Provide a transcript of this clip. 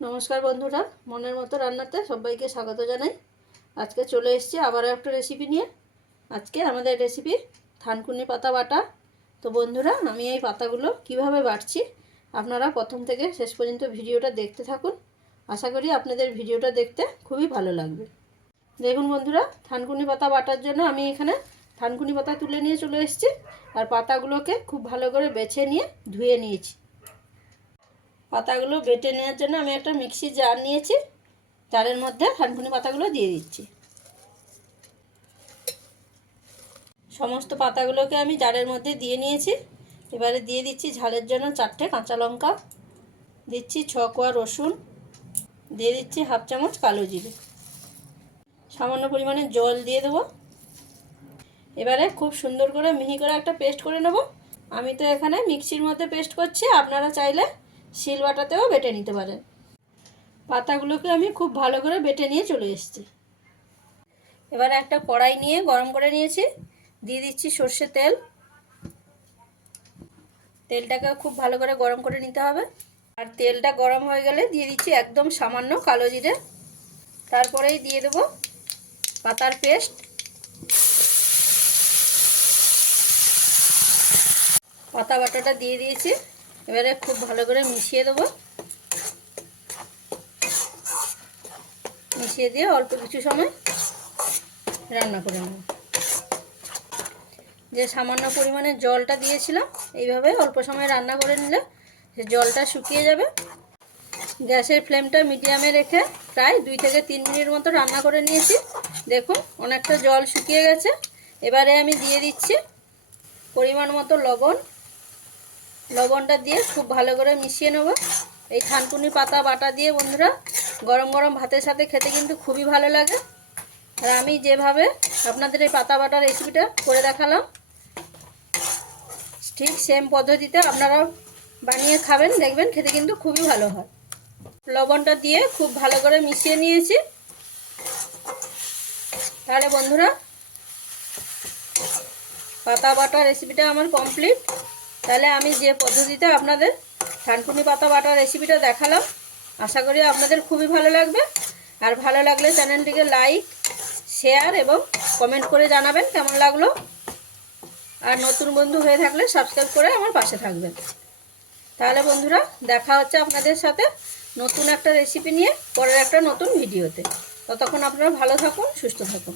নমস্কার বন্ধুরা, মনের মতো রান্নাতে সবাইকে স্বাগত জানাই। আজকে চলে এসেছি আবারও একটা রেসিপি নিয়ে। আজকে আমাদের রেসিপি থানকুনি পাতা বাটা। তো বন্ধুরা, আমি এই পাতাগুলো কীভাবে বাটছি আপনারা প্রথম থেকে শেষ পর্যন্ত ভিডিওটা দেখতে থাকুন। আশা করি আপনাদের ভিডিওটা দেখতে খুবই ভালো লাগবে। দেখুন বন্ধুরা, থানকুনি পাতা বাটার জন্য আমি এখানে থানকুনি পাতা তুলে নিয়ে চলে এসেছি। আর পাতাগুলোকে খুব ভালো করে বেছে নিয়ে ধুয়ে নিয়েছি। পাতাগুলো বেটে নেওয়ার জন্য আমি একটা মিক্সি জার নিয়েছি। জারের মধ্যে থানকুনি পাতাগুলো দিয়ে দিচ্ছি। সমস্ত পাতাগুলোকে আমি জারের মধ্যে দিয়ে নিয়েছি। এবারে দিয়ে দিচ্ছি ঝালের জন্য চারটে কাঁচা লঙ্কা। দিচ্ছি ছ কোয়া রসুন। দিয়ে দিচ্ছি হাফ চামচ কালো জিরে। সামান্য পরিমাণে জল দিয়ে দেবো। এবারে খুব সুন্দর করে মিহি করে একটা পেস্ট করে নেব। আমি তো এখানে মিক্সির মধ্যে পেস্ট করছি। আপনারা চাইলে শিল বাটাতেও বেটে নিতে পারেন পাতাগুলোকে আমি খুব ভালো করে বেটে নিয়ে চলে এসেছি। এবার একটা কড়াই নিয়ে গরম করে নিয়েছি। দিয়ে দিচ্ছি সর্ষে তেল। তেলটাকে খুব ভালো করে গরম করে নিতে হবে। আর তেলটা গরম হয়ে গেলে দিয়ে দিচ্ছি একদম সামান্য কালো জিরে। তারপরেই দিয়ে দেবো পাতার পেস্ট। পাতা বাটাটা দিয়ে দিয়েছি। এবারে খুব ভালো করে মিশিয়ে দেবো। মিশিয়ে দিয়ে অল্প কিছু সময় রান্না করে নেব। যে সামান্য পরিমাণে জলটা দিয়েছিলাম, এইভাবে অল্প সময় রান্না করে নিলে সে জলটা শুকিয়ে যাবে। গ্যাসের ফ্লেমটা মিডিয়ামে রেখে প্রায় দুই থেকে তিন মিনিট মতো রান্না করে নিয়েছি। দেখুন, অনেকটা জল শুকিয়ে গেছে। এবারে আমি দিয়ে দিচ্ছি পরিমাণ মতো লবণ লবণটা দিয়ে খুব ভালো করে মিশিয়ে নেব। এই থানকুনি পাতা বাটা দিয়ে বন্ধুরা, গরম গরম ভাতের সাথে খেতে কিন্তু খুবই ভালো লাগে। আর আমি যেভাবে আপনাদের এই পাতা বাটা রেসিপিটা করে দেখালাম, ঠিক সেম পদ্ধতিতে আপনারাও বানিয়ে খাবেন, দেখবেন খেতে কিন্তু খুবই ভালো হয়। লবণটা দিয়ে খুব ভালো করে মিশিয়ে নিয়েছি। তাহলে বন্ধুরা, পাতা বাটা রেসিপিটা আমার কমপ্লিট তাহলে আমি যে পদ্ধতিতে আপনাদের থানকুনি পাতা বাটা রেসিপিটা দেখালাম, আশা করি আপনাদের খুবই ভালো লাগবে। আর ভালো লাগলে চ্যানেলটিকে লাইক শেয়ার এবং কমেন্ট করে জানাবেন কেমন লাগল। আর নতুন বন্ধু হয়ে থাকলে সাবস্ক্রাইব করে আমার পাশে থাকবেন। তাহলে বন্ধুরা, দেখা হচ্ছে আপনাদের সাথে নতুন একটা রেসিপি নিয়ে, পরের একটা নতুন ভিডিওতে ততক্ষণ আপনারা ভালো থাকুন, সুস্থ থাকুন।